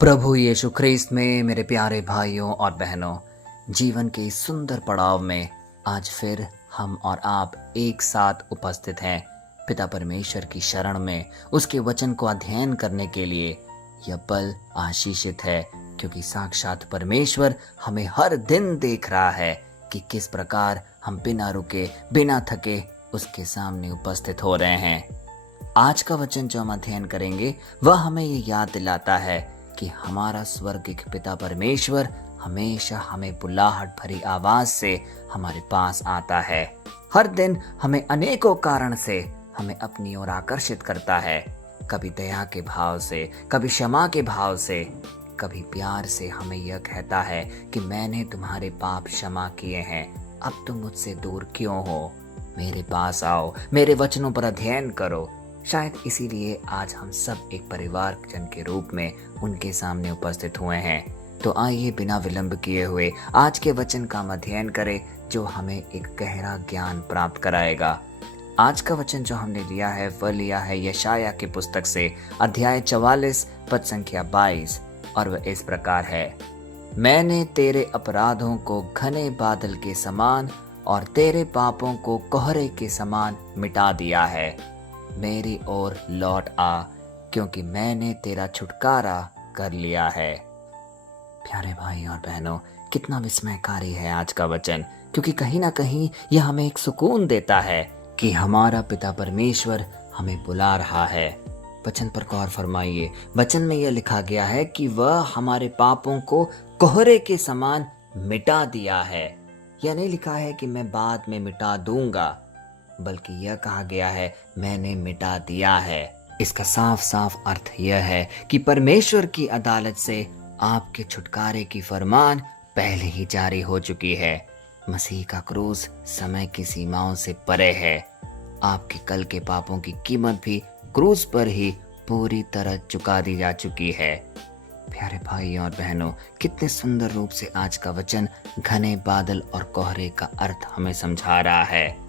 प्रभु यीशु ख्रीस्त में मेरे प्यारे भाइयों और बहनों, जीवन के इस सुंदर पड़ाव में आज फिर हम और आप एक साथ उपस्थित हैं पिता परमेश्वर की शरण में। उसके वचन को अध्ययन करने के लिए यह पल आशीषित है, क्योंकि साक्षात परमेश्वर हमें हर दिन देख रहा है कि किस प्रकार हम बिना रुके बिना थके उसके सामने उपस्थित हो रहे हैं। आज का वचन जो हम अध्ययन करेंगे वह हमें ये याद दिलाता है कि हमारा स्वर्गिक पिता परमेश्वर हमेशा हमें बुलाहट भरी आवाज से हमारे पास आता है। हर दिन हमें अनेकों कारण से हमें अपनी ओर आकर्षित करता है, कभी दया के भाव से, कभी क्षमा के भाव से, कभी प्यार से हमें यह कहता है कि मैंने तुम्हारे पाप क्षमा किए हैं, अब तुम मुझसे दूर क्यों हो, मेरे पास आओ, मेरे वचनों पर अध्ययन करो। शायद इसीलिए आज हम सब एक परिवार जन के रूप में उनके सामने उपस्थित हुए हैं। तो आइए बिना विलंब किए हुए आज के वचन का हम अध्ययन करें, जो हमें एक गहरा ज्ञान प्राप्त कराएगा। आज का वचन जो हमने लिया है वह लिया है यशाया की पुस्तक से, अध्याय 44 पद संख्या 22, और वह इस प्रकार है। मैंने तेरे अपराधों को घने बादल के समान और तेरे पापों को कोहरे के समान मिटा दिया है। मेरी ओर लौट आ, क्योंकि मैंने तेरा छुटकारा कर लिया है। प्यारे भाई और बहनों, कितना विस्मयकारी है आज का वचन, क्योंकि कहीं ना कहीं यह हमें एक सुकून देता है कि हमारा पिता परमेश्वर हमें बुला रहा है। वचन पर गौर फरमाइए। वचन में यह लिखा गया है कि वह हमारे पापों को कोहरे के समान मिटा दिया है। यह नहीं लिखा है कि मैं बाद में मिटा दूंगा, बल्कि यह कहा गया है मैंने मिटा दिया है। इसका साफ साफ अर्थ यह है कि परमेश्वर की अदालत से आपके छुटकारे की फरमान पहले ही जारी हो चुकी है। मसीह का क्रूस समय की सीमाओं से परे है। आपके कल के पापों की कीमत भी क्रूस पर ही पूरी तरह चुका दी जा चुकी है। प्यारे भाई और बहनों, कितने सुंदर रूप से आज का वचन घने बादल और कोहरे का अर्थ हमें समझा रहा है।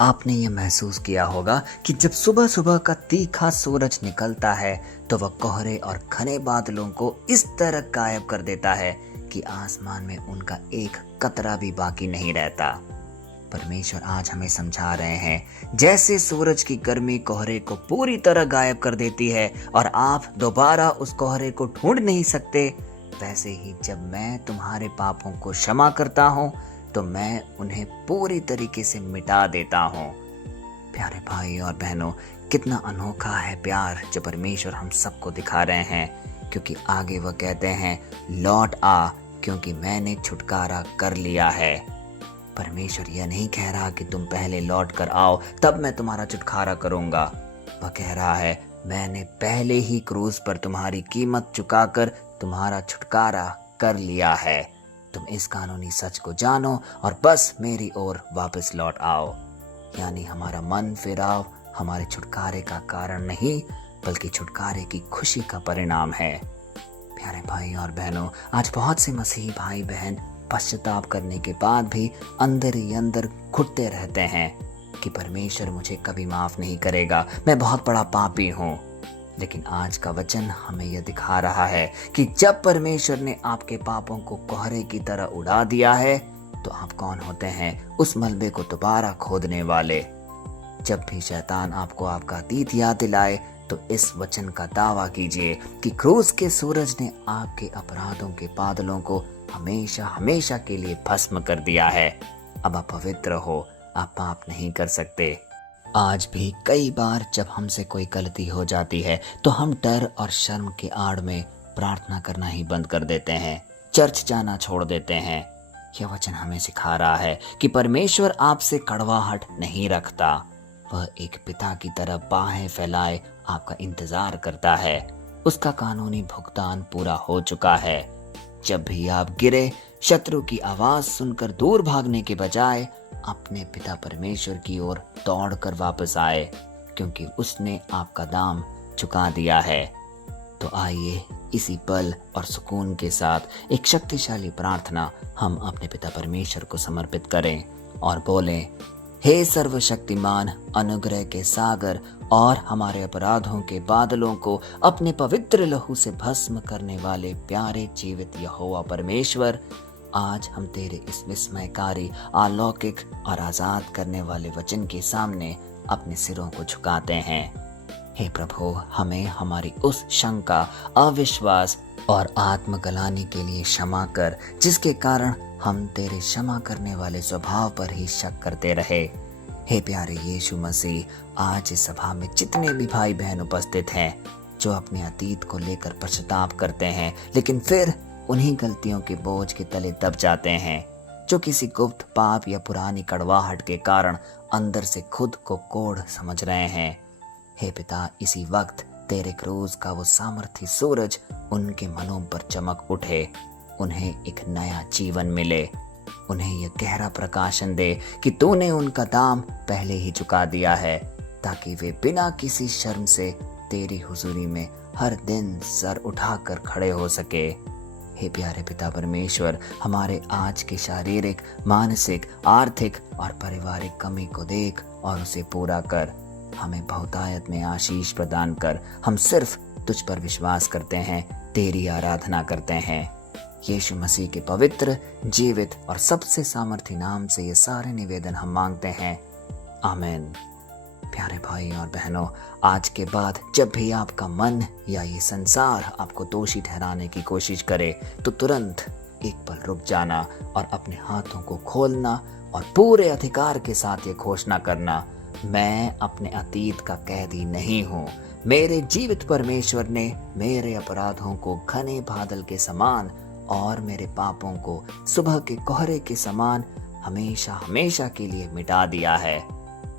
आपने ये महसूस किया होगा कि जब सुबह सुबह का तीखा सूरज निकलता है तो वह कोहरे और घने बादलों को इस तरह गायब कर देता है कि आसमान में उनका एक कतरा भी बाकी नहीं रहता। परमेश्वर आज हमें समझा रहे हैं, जैसे सूरज की गर्मी कोहरे को पूरी तरह गायब कर देती है और आप दोबारा उस कोहरे को ढूंढ नहीं सकते, वैसे ही जब मैं तुम्हारे पापों को क्षमा करता हूँ तो मैं उन्हें पूरी तरीके से मिटा देता हूँ। प्यारे भाई और बहनों, कितना अनोखा है प्यार जो परमेश्वर हम सबको दिखा रहे हैं, क्योंकि आगे वह कहते हैं लौट आ, क्योंकि मैंने छुटकारा कर लिया है। परमेश्वर यह नहीं कह रहा कि तुम पहले लौट कर आओ तब मैं तुम्हारा छुटकारा करूंगा। वह कह रहा है मैंने पहले ही क्रूस पर तुम्हारी कीमत चुकाकर तुम्हारा छुटकारा कर लिया है। तुम इस कानूनी सच को जानो और बस मेरी ओर वापस लौट आओ। यानी हमारा मन फिराव हमारे छुटकारे का कारण नहीं, बल्कि छुटकारे की खुशी का परिणाम है। प्यारे भाई और बहनों, आज बहुत से मसीही भाई बहन पश्चाताप करने के बाद भी अंदर ही अंदर घुटते रहते हैं कि परमेश्वर मुझे कभी माफ नहीं करेगा, मैं बहुत बड़ा पापी हूँ। लेकिन आज का वचन हमें यह दिखा रहा है कि जब परमेश्वर ने आपके पापों को कोहरे की तरह उड़ा दिया है तो आप कौन होते हैं, उस मलबे को दोबारा खोदने वाले। जब भी शैतान आपको आपका अतीत याद दिलाए तो इस वचन का दावा कीजिए कि क्रूस के सूरज ने आपके अपराधों के बादलों को हमेशा हमेशा के लिए भस्म कर दिया है। अब आप पवित्र हो, आप पाप नहीं कर सकते। आज भी कई बार जब हमसे कोई गलती हो जाती है तो हम डर और शर्म के आड़ में प्रार्थना करना ही बंद कर देते हैं, चर्च जाना छोड़ देते हैं। यह वचन हमें सिखा रहा है कि परमेश्वर आपसे कड़वाहट नहीं रखता। वह एक पिता की तरह बाहें फैलाए आपका इंतजार करता है। उसका कानूनी भुगतान पूरा हो चुका है। जब भी आप गिरे, शत्रु की आवाज सुनकर दूर भागने के बजाय अपने पिता परमेश्वर की ओर दौड़कर वापस आए, क्योंकि उसने आपका दाम चुका दिया है। तो आइए इसी बल और सुकून के साथ एक शक्तिशाली प्रार्थना हम अपने पिता परमेश्वर को समर्पित करें और बोलें, हे सर्वशक्तिमान, अनुग्रह के सागर और हमारे अपराधों के बादलों को अपने पवित्र लहू से भस्म करने वाले प्यारे जीवित यहोवा परमेश्वर, आज हम तेरे इस विस्मयकारी, अलौकिक और आजाद करने वाले वचन के सामने अपने सिरों को झुकाते हैं। हे प्रभु, हमें हमारी उस शंका, अविश्वास और आत्मगलानी के लिए क्षमा कर, जिसके कारण हम तेरे क्षमा करने वाले स्वभाव पर ही शक करते रहे। हे प्यारे यीशु मसीह, आज इस सभा में जितने भी भाई बहन उपस्थित हैं जो अपने अतीत को लेकर पश्चाताप करते हैं, लेकिन फिर उन्हीं गलतियों के बोझ के तले दब जाते हैं, जो किसी गुप्त पाप या पुरानी कड़वाहट के कारण अंदर से खुद को कोढ़ समझ रहे हैं। हे पिता, इसी वक्त तेरे क्रूस का वो सामर्थी सूरज उनके मनों पर चमक उठे, उन्हें एक नया जीवन मिले, उन्हें यह गहरा प्रकाशन दे कि तूने उनका दाम पहले ही चुका दिया है, ताकि वे बिना किसी शर्म से तेरी हुजूरी में हर दिन सर उठाकर खड़े हो सके। हे प्यारे पिता परमेश्वर, हमारे आज के शारीरिक, मानसिक, आर्थिक और पारिवारिक कमी को देख और उसे पूरा कर। हमें बहुतायत में आशीष प्रदान कर। हम सिर्फ तुझ पर विश्वास करते हैं, तेरी आराधना करते हैं। यीशु मसीह के पवित्र, जीवित और सबसे सामर्थी नाम से ये सारे निवेदन हम मांगते हैं, आमीन। प्यारे भाई और बहनों, आज के बाद जब भी आपका मन या ये संसार आपको दोषी ठहराने की कोशिश करे, तो तुरंत एक पल रुक जाना और अपने हाथों को खोलना और पूरे अधिकार के साथ ये घोषणा करना, मैं अपने अतीत का कैदी नहीं हूँ। मेरे जीवित परमेश्वर ने मेरे अपराधों को घने बादल के समान और मेरे पापों को सुबह के कोहरे के समान हमेशा हमेशा के लिए मिटा दिया है।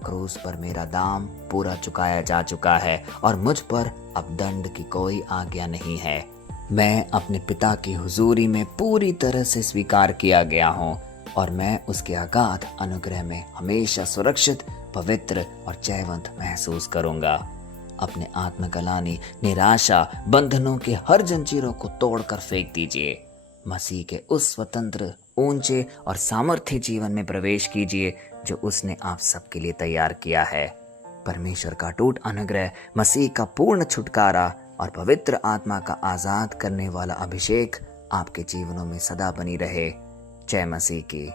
क्रूस पर मेरा दाम पूरा चुकाया जा चुका है और मुझ पर अब दंड की कोई आज्ञा नहीं है। मैं अपने पिता की हुजूरी में पूरी तरह से स्वीकार किया गया हूँ और मैं उसके अगाध अनुग्रह में हमेशा सुरक्षित, पवित्र और जयवंत महसूस करूंगा। अपने आत्मगलानी, निराशा, बंधनों के हर जंजीरों को तोड़कर फेंक दीजिए। मसीह के उस स्वतंत्र, ऊंचे और सामर्थ्य जीवन में प्रवेश कीजिए जो उसने आप सबके लिए तैयार किया है। परमेश्वर का अटूट अनुग्रह, मसीह का पूर्ण छुटकारा और पवित्र आत्मा का आजाद करने वाला अभिषेक आपके जीवनों में सदा बनी रहे। जय मसीह की।